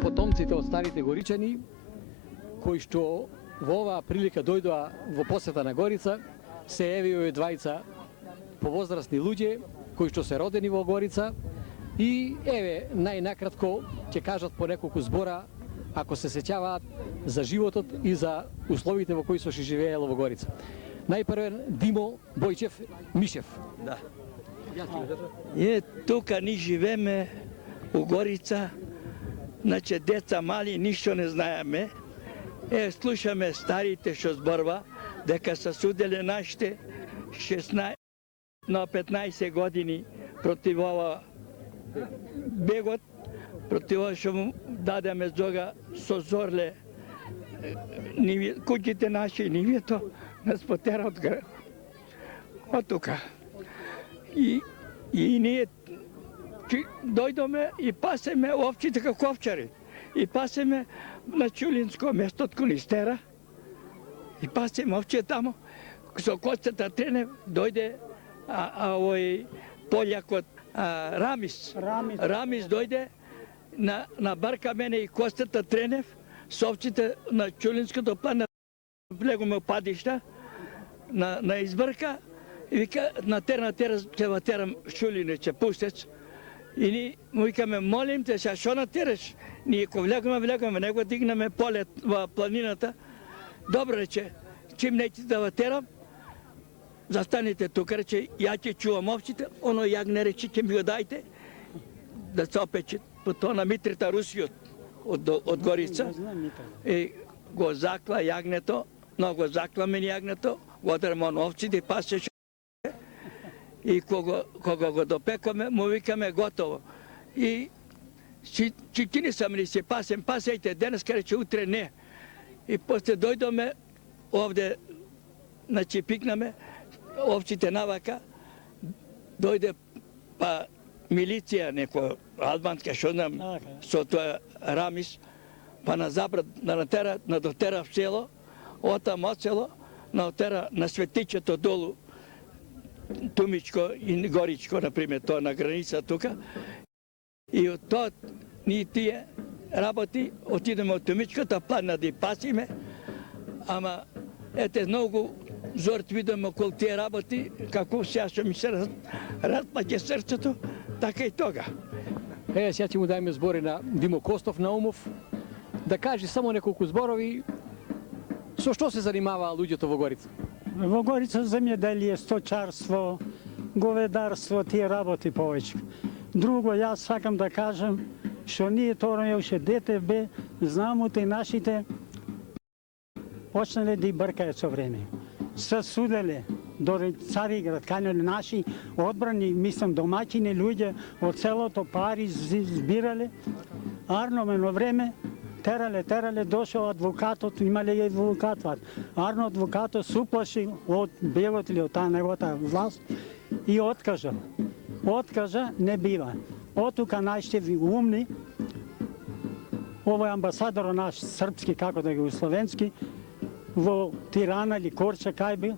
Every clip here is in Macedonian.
Потомците од старите горичани, кои што во оваа прилика дојдоа во посета на Горица, се јавио и двајца повозрасни луѓе кои што се родени во Горица и еве најнакратко ќе кажат по неколку збора ако се сеќаваат за животот и за условите во кои се живеело во Горица. Најпрвен Димо Бојчев Мишев. Да. Тука ни живееме у Горица, значи деца мали ништо не знаеме. Слушаме старите што зборва дека се суделе нашите 16 на 15 години против ова бегот, против ова што му дадеме зога со зорле куќите наши, нивието нас потера од тука. И ние дојдоме и пасеме овците како овчари. И пасеме на Чулинско место од Конистера. И пасеме овче тамо. Со коцата трене дојде овој полјакот Рамис. Рамис дојде на барка мене и коцата тренев со овците на Чулинското плана. Влегоме падишта на избрка и вика на тера ќе ва терам Шулинече пустец. И ни му викаме, молим те, шо натераш? Ние ко влегаме, него дигнаме полет во планината. Добро рече, чим неќе да ва терам, застанете тука, рече, ја ќе чувам овците, оно јагне рече, ќе ми го дајте, да се опече. Потоа на Митрита Русиот од Горица. И го закла јагнето, но го закла мени јагнето, го одрмон овците и пасеше. И кога го допекаме, му викаме готово. И чини сам ли се пасејте, денеска рече, утре не. И после дојдоме овде, значи пикнаме, овците навака, дојде па милиција, неко албанска, што знам, со тоа Рамис, па на забрат, на дотера в село, отам од село, на Светичето долу, Тумичко и Горичко, например, тоа на граница тука. И од тоа ние тие работи, отидеме од Тумичкото, плана да пасиме, ама ете многу зорт видиме околу тие работи, како сега што ми се разпаќе срцето, така и тога. Сега ќе му дајме збори на Димо Костов Наумов, да каже само неколку зборови, со што се занимаваа луѓето во Горица? Во Горица земјоделие, сточарство, говедарство, тие работи повеќе. Друго, јас сакам да кажам, што ние тоа уште дете бе, знамото и нашите почнале да и бркаат со време. Се суделе, дори Цариград, канеле наши одбрани, мислам, домаќини луѓе од селото пари збирале, арномено време, терале, дошол адвокатот, имале и адвокатот. Арно адвокатот се уплаши од бегот или од таа неговата власт и откажа. Откажа не бива. Отука нашите умни, овој амбасадор наш српски, како да го словенски, во Тирана или Корча, кај бил,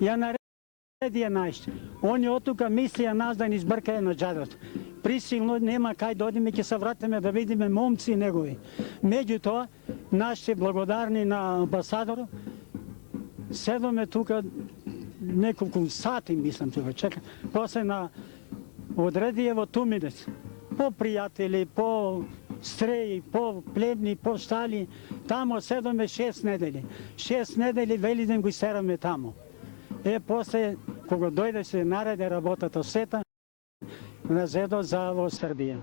ја наредија нашите. Они отука мислија нас да ни избркаја на џадот. Присилно нема кај да одиме, ќе се вратиме да видиме момци негови. Меѓутоа, нашите благодарни на амбасадор, седоме тука неколку сати, мислам тука, чека. После одредија во Тумидец, по пријатели, по стреи, по плебни, по стали, тамо седоме 6 недели. 6 недели Велиден го истераме тамо. После, кога дојде се нареде работата сета, назедо за во Србија.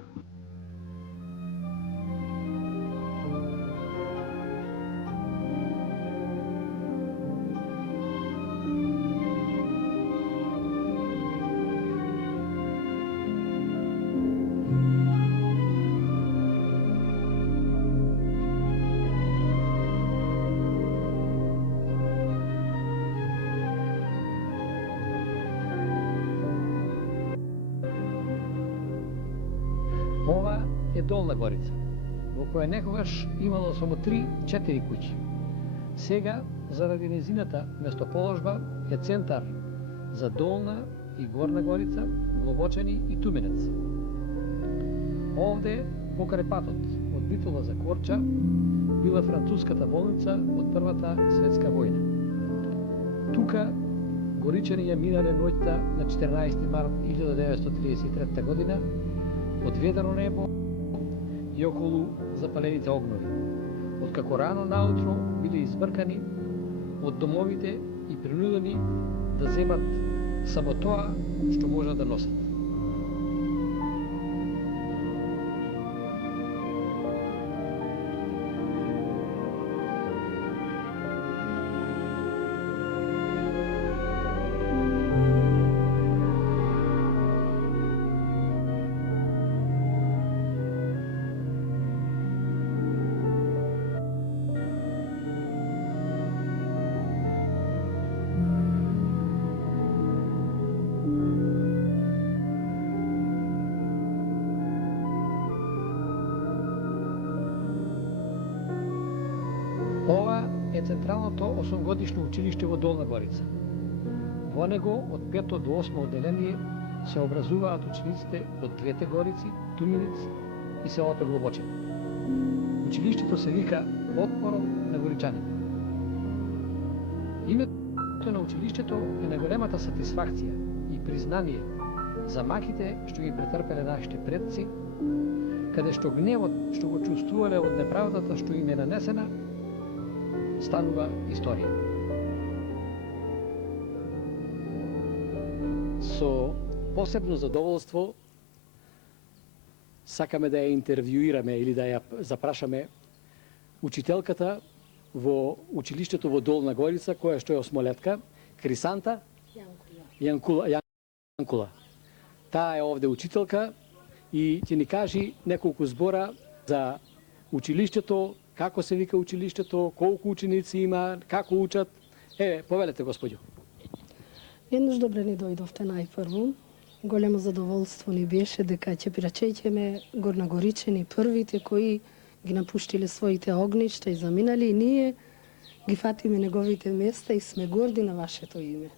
Ова е Долна Горица, во која некогаш имало само 3-4 куќи. Сега, заради незината местоположба, е центар за Долна и Горна Горица, Глобочани и Туменец. Овде, покрај патот од Битола за Корча, била француската болница од Првата светска војна. Тука горичани ја минале ноќта на 14 март 1933 година од ведро небо и околу запалените огнови, откако рано наутро биле избркани од домовите и принудени да земат само тоа што можат да носат. Ова е централното 8-годишно училиште во Долна Горица. Во него од 5 до 8 одделение се образуваат учениците од двете Горици, Туменец и селото Глобочани. Училиштето се вика Отпорот на горичаните. Името на училиштето е најголемата сатисфакција и признание за маките што ги претрпеле нашите предци, каде што гневот што го чувствувале од неправдата што им е нанесена, станува историја. Со посебно задоволство сакаме да ја интервјуираме или да ја запрашаме учителката во училиштето во Долна Горица, која што е осмолетка, Крисанта Јанкула. Таа е овде учителка и ќе ни кажи неколку збора за училиштето, како се вика училиштето, колку ученици има, како учат. Повелете, господјо. Еднаш добре ни дојдовте најпрво. Големо задоволство ни беше дека ќе причеќеме горнагоричани првите кои ги напуштиле своите огништа и заминали, и ние ги фатиме неговите места и сме горди на вашето име.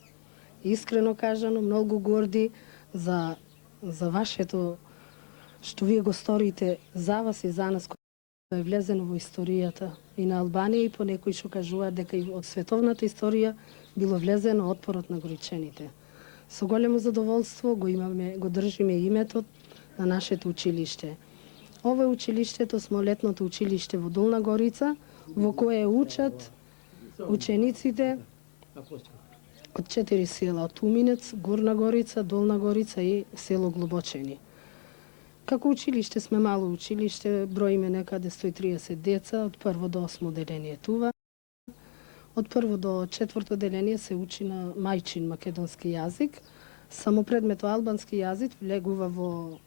Искрено кажано, многу горди за вашето што вие го сторите за вас и за нас, е влезено во историјата и на Албанија, и по некои што кажуваат дека и од световната историја било влезено отпорот на горичаните. Со големо задоволство го држиме името на нашето училиште. Ова е училиштето, смолетното училиште во Долна Горица, во кое учат учениците од 4 села, од Туменец, Горна Горица, Долна Горица и село Глобочани. Како училиште сме мало училиште, броиме некаде 130 деца, од прво до 8 одделение тува. Од прво до 4 одделение се учи на мајчин македонски јазик. Само предметот албански јазик влегува во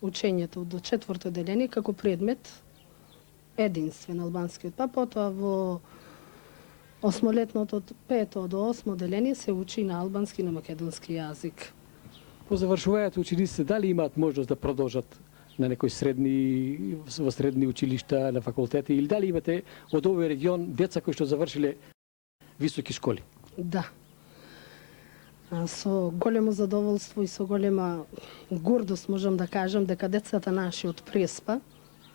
учењето до 4 одделение како предмет единствен албанскиот, па потоа во осмолетното од 5 до 8 одделение се учи на албански и на македонски јазик. По завршувањето учениците дали имаат можност да продолжат на некои во средни училишта, на факултети, или дали имате од овој регион деца кои што завршиле високи школи? Да. Со големо задоволство и со голема гордост можам да кажам дека децата наши од Преспа,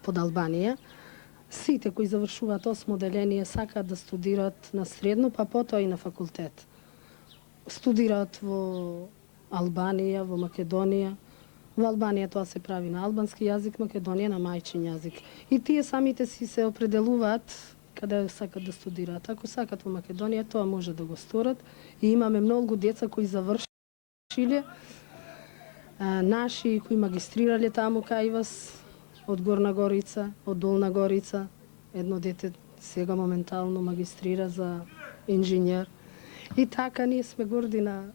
под Албанија, сите кои завршуваат 8 одделение сакаат да студираат на средно, па потоа и на факултет. Студираат во Албанија, во Македонија. Во Албанија тоа се прави на албански јазик, Македонија на мајчин јазик. И тие самите си се определуваат каде сакат да студираат. Ако сакат во Македонија, тоа може да го сторат. И имаме многу деца кои завршиле, наши кои магистрирале таму кај вас, од Горна Горица, од Долна Горица. Едно дете сега моментално магистрира за инженер. И така ние сме горди на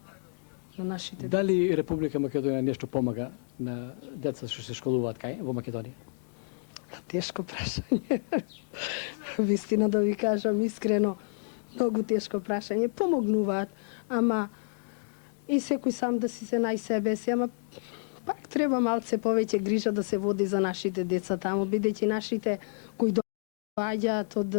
нашите. Дали Република Македонија нешто помага на деца што се школуваат кај во Македонија? Тешко прашање. Вистина да ви кажам искрено, многу тешко прашање. Помогнуваат, ама и секој сам да си се најсебе си, ама Пак треба малце повеќе грижа да се води за нашите деца таму, бидејќи нашите кои доаѓаат од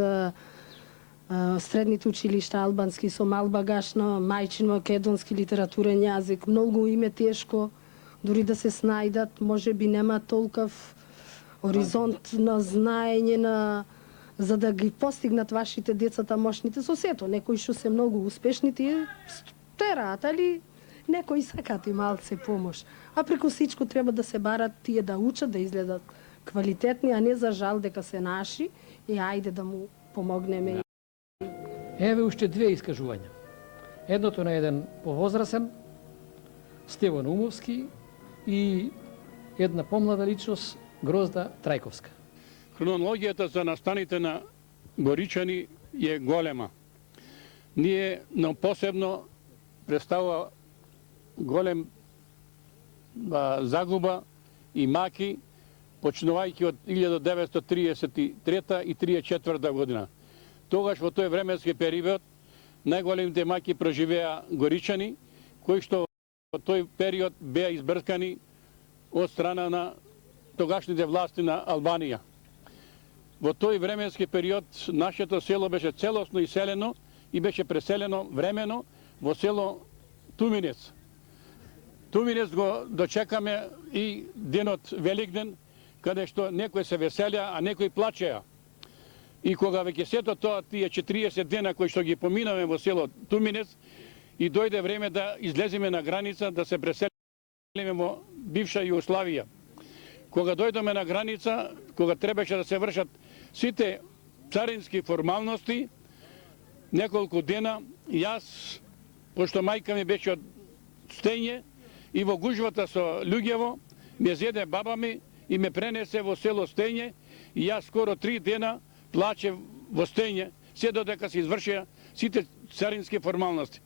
средните училишта албански со мал багаж на мајчин македонски литературен јазик, многу им е тешко, дури да се снајдат, може би нема толков оризонт на знаење на за да ги постигнат вашите деца тамошните со сето. Некои што се многу успешни тие тераат, али некои сакаат и малце помош. А преку сичко треба да се барат тие да учат, да изгледат квалитетни, а не за жал дека се наши и ајде да му помогнеме. Еве уште две искажувања. Едното на еден повозрасен, Стеван Умовски, и една помлада личност, Грозда Трајковска. Хронологијата за настаните на Горичани е голема. Ние нам посебно представува голем загуба и маки, почнувајќи од 1933 и 1934 година. Тогаш во тој временски период најголемите маки проживеа Горичани, кои што во тој период беа избркани од страна на тогашните власти на Албанија. Во тој временски период нашето село беше целосно иселено и беше преселено времено во село Туминец. Туминец го дочекаме и денот Великден, каде што некои се веселеа, а некои плачеа. И кога веќе сето тоа, тие 40 дена кои што ги поминаме во село Туминец, и дојде време да излеземе на граница, да се преселиме во бивша Југославија. Кога дојдоме на граница, кога требаше да се вршат сите царински формалности, неколку дена, јас, пошто мајка ми беше од Стење, и во гужвата со луѓево, ме зеде баба ми и ме пренесе во село Стење, и јас скоро 3 дена плачев во Стење, се додека се извршија сите царински формалности.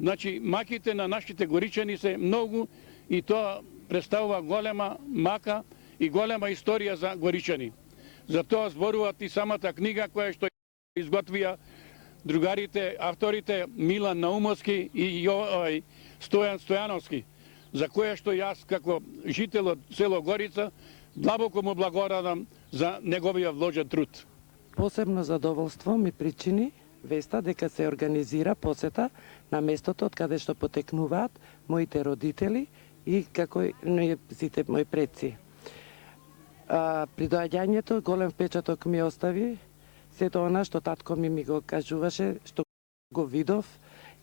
Значи, маките на нашите горичани се многу и тоа представува голема мака и голема историја за горичани. За тоа зборуваат и самата книга која што изготвија другарите, авторите Милан Наумовски и Стојан Стојановски, за која што јас како жител од село Горица длабоко му благодарам за неговиот вложен труд. Посебно задоволство ми причини веста дека се организира посета на местото од каде што потекнуваат моите родители и како и сите мои предци. При доаѓањето голем впечаток ми остави сето она што татко ми го кажуваше, што го видов,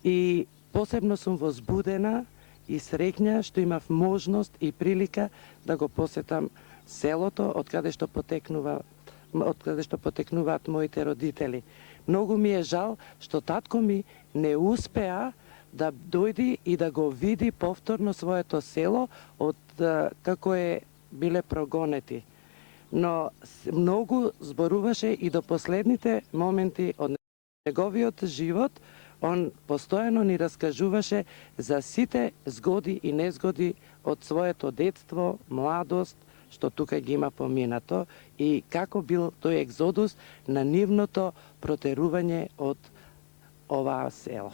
и посебно сум возбудена и среќна што имав можност и прилика да го посетам селото од каде што потекнуваат моите родители. Многу ми е жал што татко ми не успеа да дојди и да го види повторно своето село од како е биле прогонети. Но многу зборуваше и до последните моменти од неговиот живот. Он постојано ни раскажуваше за сите згоди и незгоди од своето детство, младост, што тука ги има поминато, и како бил тој екзодус на нивното протерување од оваа село.